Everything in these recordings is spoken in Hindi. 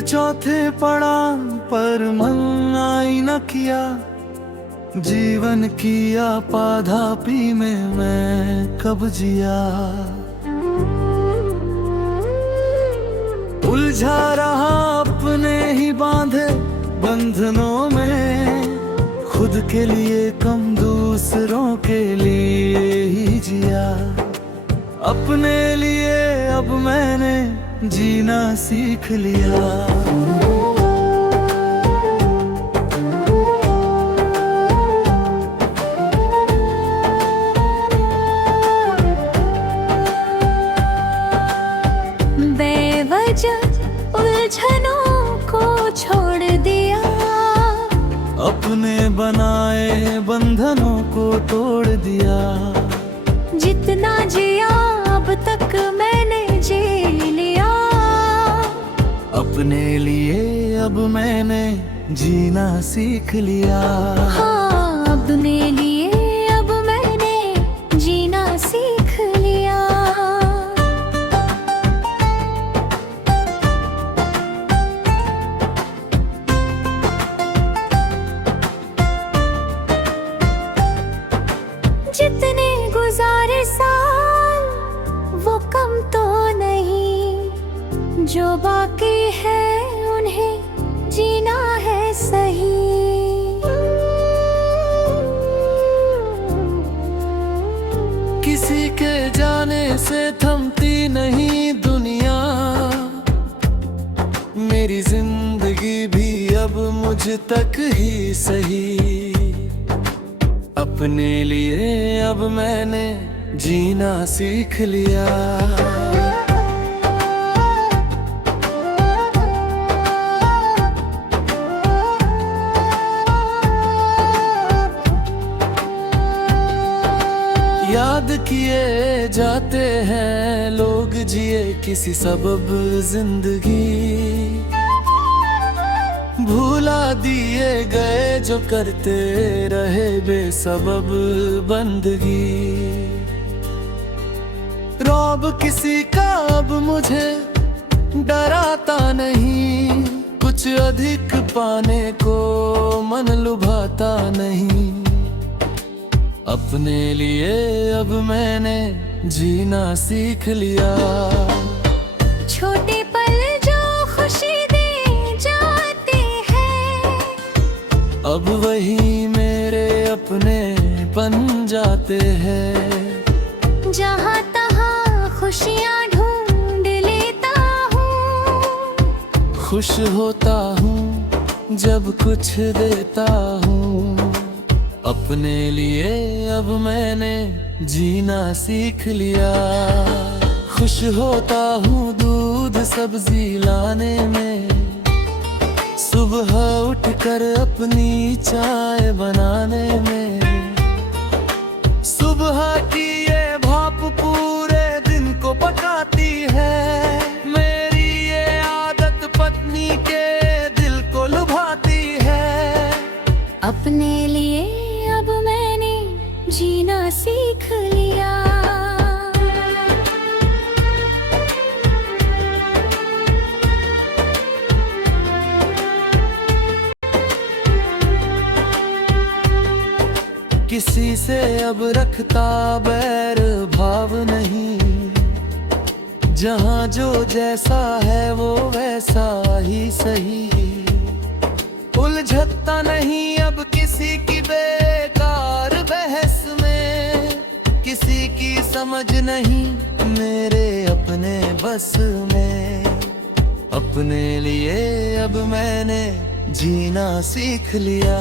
के चौथे पड़ाव पर मन आई न किया, जीवन की आपाधापी में मैं कब जिया। उलझा रहा अपने ही बांधे बंधनों में, खुद के लिए कम दूसरों के लिए ही जिया। अपने लिए अब मैंने जीना सीख लिया। बेवजह उलझनों को छोड़ दिया, अपने बनाए बंधनों को तोड़ दिया। जितना जिया अब तक मैंने जी लिया, अपने लिए अब मैंने जीना सीख लिया। हाँ, अपने लिए अब मैंने जीना सीख लिया। जितने गुजारे साल वो कम तो नहीं, जो बाकी है उन्हें जीना है सही। किसी के जाने से थमती नहीं दुनिया, मेरी जिंदगी भी अब मुझ तक ही सही। अपने लिए अब मैंने जीना सीख लिया। याद किए जाते हैं लोग जिए किसी सबब जिंदगी, भूला दिए गए जो करते रहे बेसबब बंदगी। रौब किसी का अब मुझे डराता नहीं, कुछ अधिक पाने को मन लुभाता नहीं। अपने लिए अब मैंने जीना सीख लिया। छोटे पल जो खुशी दे जाते हैं, अब वही मेरे अपने बन जाते हैं। जहाँ तहाँ खुशियाँ ढूंढ लेता हूँ, खुश होता हूँ जब कुछ देता हूँ। अपने लिए अब मैंने जीना सीख लिया। खुश होता हूँ दूध सब्जी लाने में, सुबह उठकर अपनी चाय बनाने में। सुबह की ये भाप पूरे दिन को पकाती है, मेरी ये आदत पत्नी के दिल को लुभाती है। अपने लिए अब मैंने जीना सीख लिया। किसी से अब रखता बैर भाव नहीं, जहाँ जो जैसा है वो वैसा ही सही। उलझता नहीं अब किसी की बेकार बहस में, किसी की समझ नहीं मेरे अपने बस में। अपने लिए अब मैंने जीना सीख लिया।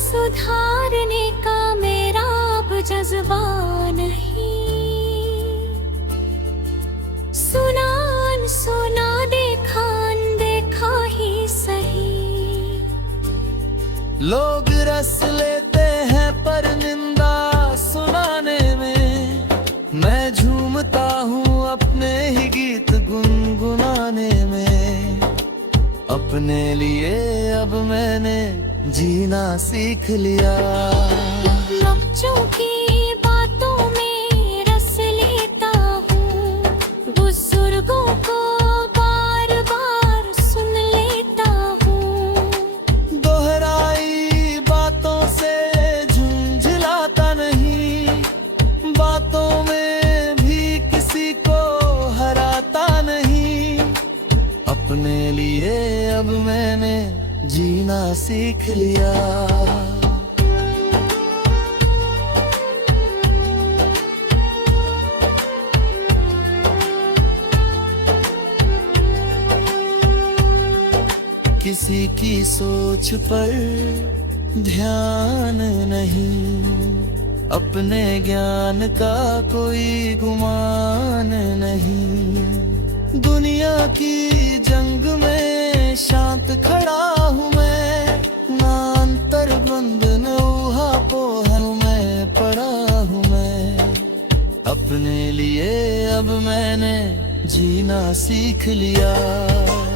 सुधारने का मेरा अब जज्बा नहीं, सुना अनसुना देखा अनदेखा ही सही। लोग रस लेते हैं पर निंदा सुनाने में, मैं झूमता हूँ अपने ही गीत गुनगुनाने में। अपने लिए अब अब मैंने जीना सीख लिया। बच्चों की बातों में रस लेता हूँ, बुजुर्गों को बार बार सुन लेता हूँ। दोहराई बातों से झुंझलाता नहीं, बातों में भी किसी को हराता नहीं। अपने लिए अब मैंने जीना सीख लिया। किसी की सोच पर ध्यान नहीं, अपने ज्ञान का कोई गुमान नहीं। दुनिया की जंग में शांत खड़ा हूँ मैं, ना अंतर बंद न ऊहापोह में पड़ा हूँ मैं। अपने लिए अब मैंने जीना सीख लिया।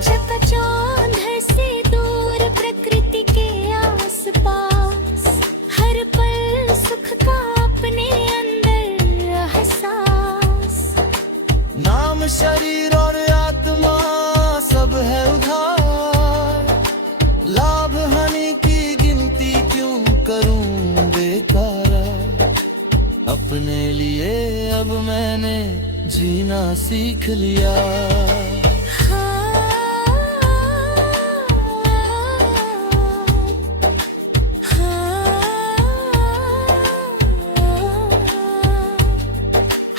चकचौंध से दूर प्रकृति के आसपास, हर पल सुख का अपने अंदर एहसास। नाम शरीर और आत्मा सब है उधार, लाभ हानि की गिनती क्यों करूं बेकार। अपने लिए अब मैंने जीना सीख लिया।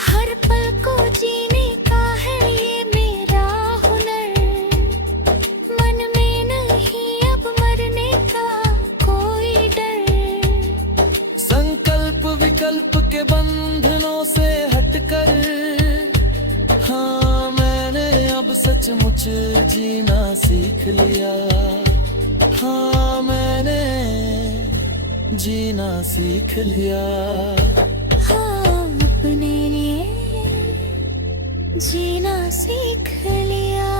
हर पल को जीने का है ये मेरा हुनर, मन में नहीं अब मरने का कोई डर। संकल्प विकल्प के बंधनों से हटकर, हाँ मैंने अब सचमुच जीना सीख लिया। हाँ मैंने जीना सीख लिया। हाँ अपने लिए जीना सीख लिया।